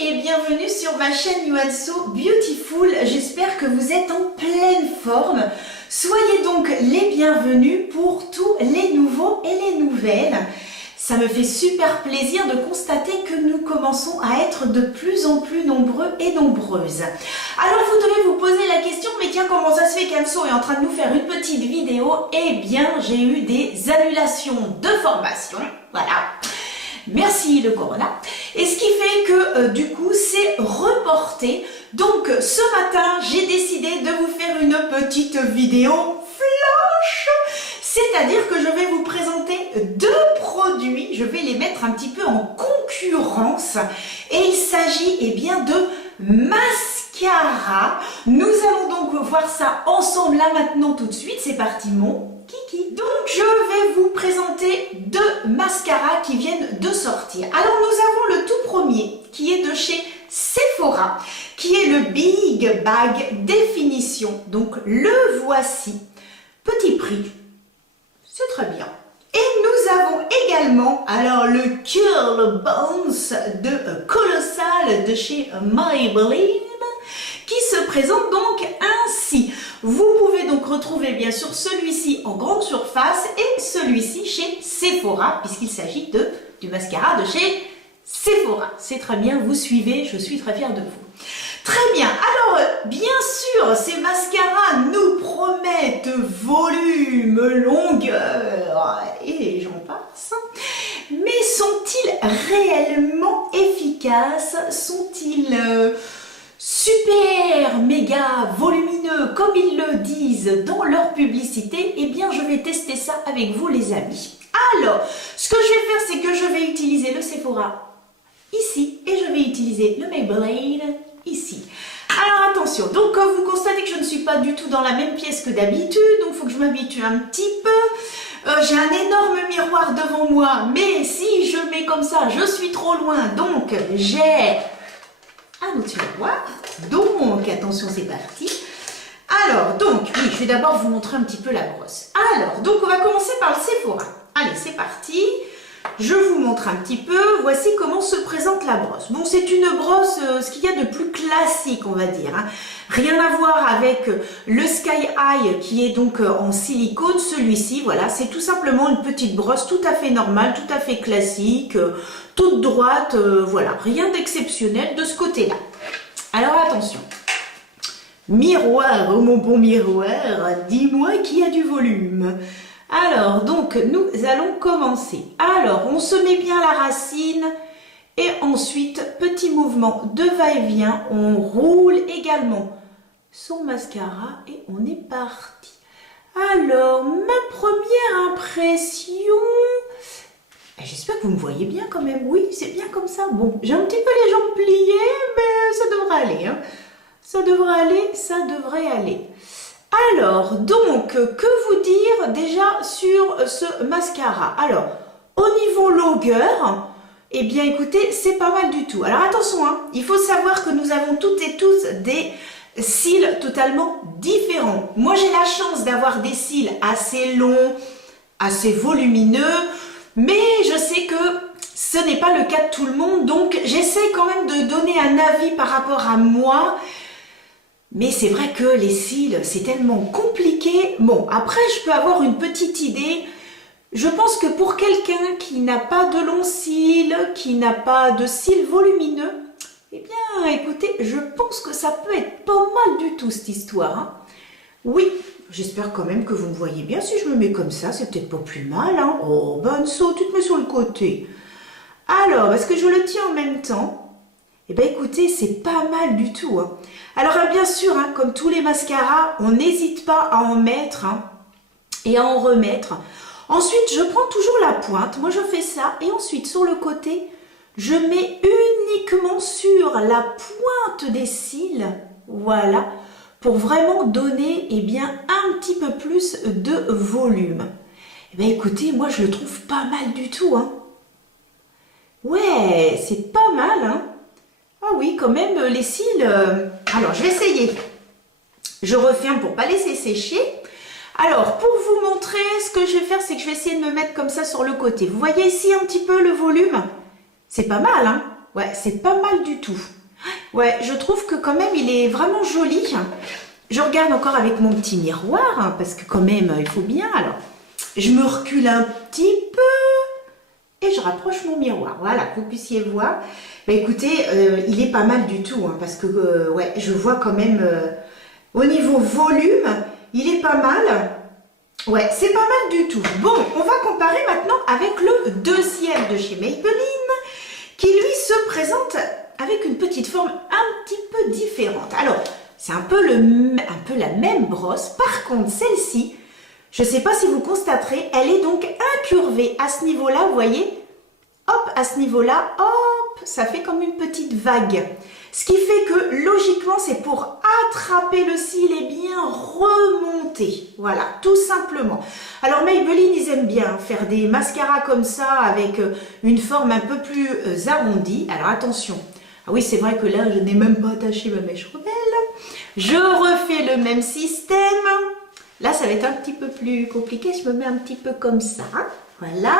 et bienvenue sur ma chaîne You Are So Beautiful. J'espère que vous êtes en pleine forme. Soyez donc les bienvenus pour tous les nouveaux et les nouvelles. Ça me fait super plaisir de constater que nous commençons à être de plus en plus nombreux et nombreuses. Alors vous devez vous poser la question, mais tiens, comment ça se fait qu'Anso est en train de nous faire une petite vidéo? Eh bien, j'ai eu des annulations de formation, voilà. Merci le Corona. Et ce qui fait que du coup c'est reporté. Donc ce matin j'ai décidé de vous faire une petite vidéo flash. C'est-à-dire que je vais vous présenter deux produits. Je vais les mettre un petit peu en concurrence. Et il s'agit eh bien de mascara. Nous allons donc voir ça ensemble là maintenant tout de suite. C'est parti mon kiki. Donc je vais vous présenter deux mascaras qui viennent de sortir. Alors nous avons le tout premier qui est de chez Sephora, qui est le Big Bag Définition. Donc le voici, petit prix, c'est très bien. Et nous avons également alors le Curl Bounce de Colossal de chez Maybelline, qui se présente donc ainsi. Vous pouvez donc retrouver bien sûr celui-ci en grande surface et celui-ci chez Sephora, puisqu'il s'agit du mascara de chez Sephora. C'est très bien, vous suivez, je suis très fière de vous. Très bien, alors bien sûr, ces mascaras nous promettent volume, longueur et j'en passe. Mais sont-ils réellement efficaces? Sont-ils super méga volumineux comme ils le disent dans leur publicité? Eh bien je vais tester ça avec vous les amis. Alors ce que je vais faire, c'est que je vais utiliser le Sephora ici et je vais utiliser le Maybelline ici. Alors attention, donc comme vous constatez que je ne suis pas du tout dans la même pièce que d'habitude, donc il faut que je m'habitue un petit peu. J'ai un énorme miroir devant moi, mais si je mets comme ça, je suis trop loin, donc j'ai un autre miroir. Donc attention, c'est parti. Alors donc oui, je vais d'abord vous montrer un petit peu la brosse. Alors donc on va commencer par le Sephora. Allez, c'est parti. Je vous montre un petit peu. Voici comment se présente la brosse. Bon, c'est une brosse, ce qu'il y a de plus classique, on va dire. Hein. Rien à voir avec le Sky High qui est donc en silicone. Celui-ci, voilà, c'est tout simplement une petite brosse tout à fait normale, tout à fait classique, toute droite. Voilà, rien d'exceptionnel de ce côté-là. Alors attention. Miroir, oh mon bon miroir, dis-moi qui a du volume. Alors, donc, nous allons commencer. Alors, on se met bien la racine et ensuite, petit mouvement de va-et-vient, on roule également son mascara et on est parti. Alors, ma première impression, j'espère que vous me voyez bien quand même. Oui, c'est bien comme ça. Bon, j'ai un petit peu les jambes pliées, mais ça devrait aller. Hein. Ça devrait aller, ça devrait aller. Alors, donc, que vous dire déjà sur ce mascara? Alors, au niveau longueur, eh bien, écoutez, c'est pas mal du tout. Alors, attention, hein, il faut savoir que nous avons toutes et tous des cils totalement différents. Moi, j'ai la chance d'avoir des cils assez longs, assez volumineux, mais je sais que ce n'est pas le cas de tout le monde, donc j'essaie quand même de donner un avis par rapport à moi. Mais c'est vrai que les cils, c'est tellement compliqué. Bon, après, je peux avoir une petite idée. Je pense que pour quelqu'un qui n'a pas de longs cils, qui n'a pas de cils volumineux, eh bien, écoutez, je pense que ça peut être pas mal du tout, cette histoire. Hein. Oui, j'espère quand même que vous me voyez bien. Si je me mets comme ça, c'est peut-être pas plus mal. Hein. Oh, ben, saut, tu te mets sur le côté. Alors, parce que je le tiens en même temps. Eh bien écoutez, c'est pas mal du tout. Hein. Alors bien sûr, hein, comme tous les mascaras, on n'hésite pas à en mettre hein, et à en remettre. Ensuite, je prends toujours la pointe. Moi, je fais ça. Et ensuite, sur le côté, je mets uniquement sur la pointe des cils. Voilà. Pour vraiment donner eh bien, un petit peu plus de volume. Eh bien écoutez, moi, je le trouve pas mal du tout. Hein. Ouais, c'est pas mal, hein. Ah oui, quand même, les cils... Alors, je vais essayer. Je referme pour ne pas laisser sécher. Alors, pour vous montrer, ce que je vais faire, c'est que je vais essayer de me mettre comme ça sur le côté. Vous voyez ici un petit peu le volume? C'est pas mal, hein? Ouais, c'est pas mal du tout. Ouais, je trouve que quand même, il est vraiment joli. Je regarde encore avec mon petit miroir, hein, parce que quand même, il faut bien. Alors, je me recule un petit peu et je rapproche mon miroir. Voilà, que vous puissiez voir. Bah, écoutez, il est pas mal du tout, hein, parce que ouais, je vois quand même, au niveau volume, il est pas mal. Ouais, c'est pas mal du tout. Bon, on va comparer maintenant avec le deuxième de chez Maybelline, qui lui se présente avec une petite forme un petit peu différente. Alors, c'est un peu la même brosse. Par contre, celle-ci, je ne sais pas si vous constaterez, elle est donc incurvée à ce niveau-là, vous voyez? Hop, à ce niveau-là, hop, ça fait comme une petite vague. Ce qui fait que, logiquement, c'est pour attraper le cil et bien remonter. Voilà, tout simplement. Alors, Maybelline, ils aiment bien faire des mascaras comme ça, avec une forme un peu plus arrondie. Alors, attention. Ah oui, c'est vrai que là, je n'ai même pas attaché ma mèche rebelle. Je refais le même système. Là, ça va être un petit peu plus compliqué. Je me mets un petit peu comme ça. Voilà.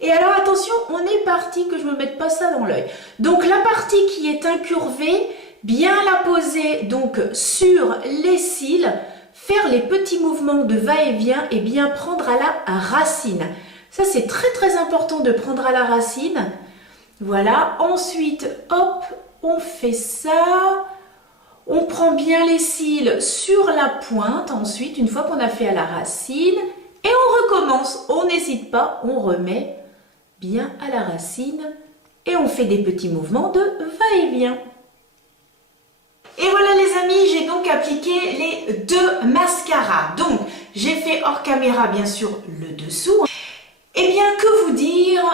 Et alors, attention, on est parti, que je ne me mette pas ça dans l'œil. Donc, la partie qui est incurvée, bien la poser donc sur les cils, faire les petits mouvements de va-et-vient et bien prendre à la racine. Ça, c'est très, très important de prendre à la racine. Voilà. Ensuite, hop, on fait ça. On prend bien les cils sur la pointe. Ensuite, une fois qu'on a fait à la racine, et on recommence. On n'hésite pas, on remet bien à la racine et on fait des petits mouvements de va-et-vient. Et voilà les amis, j'ai donc appliqué les deux mascaras. Donc, j'ai fait hors caméra bien sûr le dessous. Et bien, que vous dire,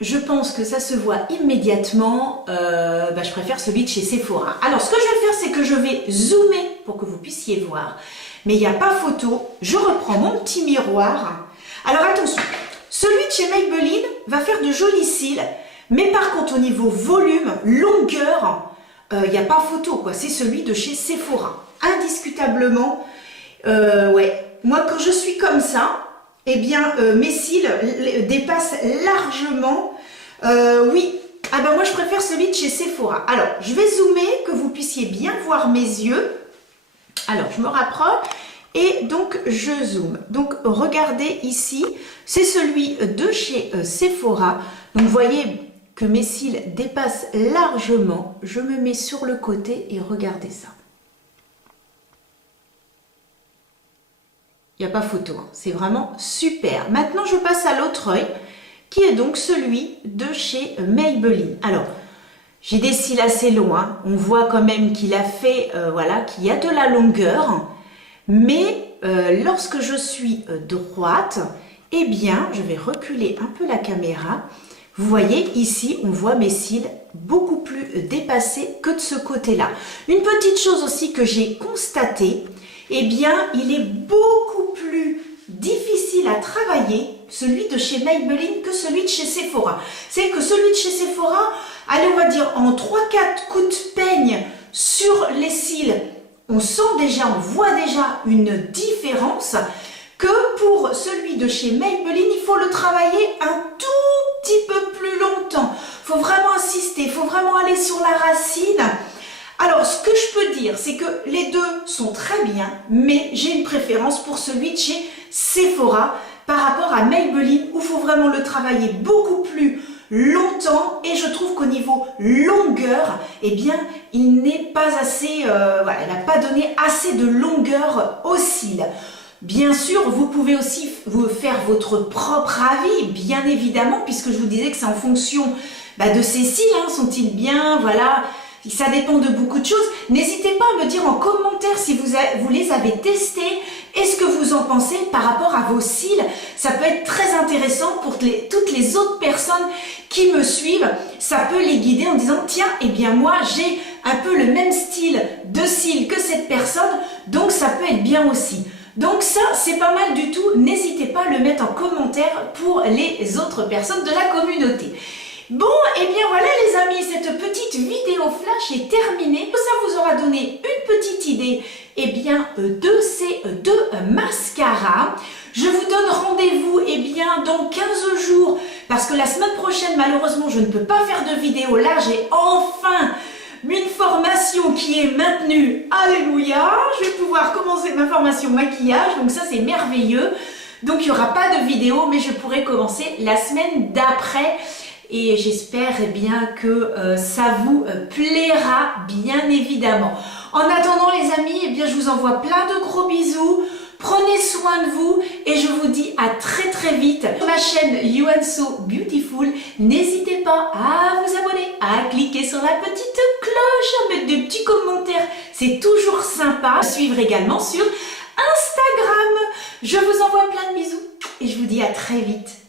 je pense que ça se voit immédiatement. Je préfère celui de chez Sephora. Alors, ce que je vais faire, c'est que je vais zoomer pour que vous puissiez voir. Mais il n'y a pas photo. Je reprends mon petit miroir. Alors, attention. Celui de chez Maybelline va faire de jolis cils. Mais par contre, au niveau volume, longueur, il n'y a pas photo, quoi. C'est celui de chez Sephora. Indiscutablement. Ouais. Moi, quand je suis comme ça, eh bien, mes cils dépassent largement. Oui. Ah ben moi, je préfère celui de chez Sephora. Alors, je vais zoomer, que vous puissiez bien voir mes yeux. Alors, je me rapproche. Et donc, je zoome. Donc, regardez ici, c'est celui de chez Sephora. Donc, vous voyez que mes cils dépassent largement. Je me mets sur le côté et regardez ça. Il n'y a pas photo, hein. C'est vraiment super. Maintenant, je passe à l'autre œil, qui est donc celui de chez Maybelline. Alors, j'ai des cils assez longs, hein. On voit quand même qu'il a fait, voilà, qu'il y a de la longueur. Mais lorsque je suis droite, eh bien, je vais reculer un peu la caméra. Vous voyez, ici, on voit mes cils beaucoup plus dépassés que de ce côté-là. Une petite chose aussi que j'ai constatée, eh bien, il est beaucoup plus difficile à travailler, celui de chez Maybelline, que celui de chez Sephora. C'est que celui de chez Sephora, allez, on va dire, en 3-4 coups de peigne sur les cils, on sent déjà, on voit déjà une différence, que pour celui de chez Maybelline, il faut le travailler un tout petit peu plus longtemps. Il faut vraiment insister, il faut vraiment aller sur la racine. Alors, ce que je peux dire, c'est que les deux sont très bien, mais j'ai une préférence pour celui de chez Sephora par rapport à Maybelline, où il faut vraiment le travailler beaucoup plus longtemps, et je trouve qu'au niveau longueur, eh bien, il n'est pas assez, voilà, il n'a pas donné assez de longueur aux cils. Bien sûr, vous pouvez aussi vous faire votre propre avis, bien évidemment, puisque je vous disais que c'est en fonction de ces cils, hein, sont-ils bien, voilà, ça dépend de beaucoup de choses. N'hésitez pas à me dire en commentaire si vous les avez testés et ce que vous en pensez par rapport à vos cils. Ça peut être très intéressant pour toutes les autres personnes qui me suivent. Ça peut les guider en disant, tiens, eh bien moi j'ai un peu le même style de cils que cette personne, donc ça peut être bien aussi. Donc ça, c'est pas mal du tout. N'hésitez pas à le mettre en commentaire pour les autres personnes de la communauté. Bon, et bien voilà les amis, cette petite vidéo flash est terminée. Ça vous aura donné une petite idée de ces deux mascaras. Je vous donne rendez-vous dans 15 jours parce que la semaine prochaine, malheureusement, je ne peux pas faire de vidéo. Là, j'ai enfin une formation qui est maintenue. Alléluia! Je vais pouvoir commencer ma formation maquillage, donc ça, c'est merveilleux. Donc, il n'y aura pas de vidéo, mais je pourrai commencer la semaine d'après. Et j'espère eh bien que ça vous plaira, bien évidemment. En attendant, les amis, eh bien, je vous envoie plein de gros bisous. Prenez soin de vous et je vous dis à très très vite sur ma chaîne You and So Beautiful. N'hésitez pas à vous abonner, à cliquer sur la petite cloche, à mettre des petits commentaires. C'est toujours sympa. Suivre également sur Instagram. Je vous envoie plein de bisous et je vous dis à très vite.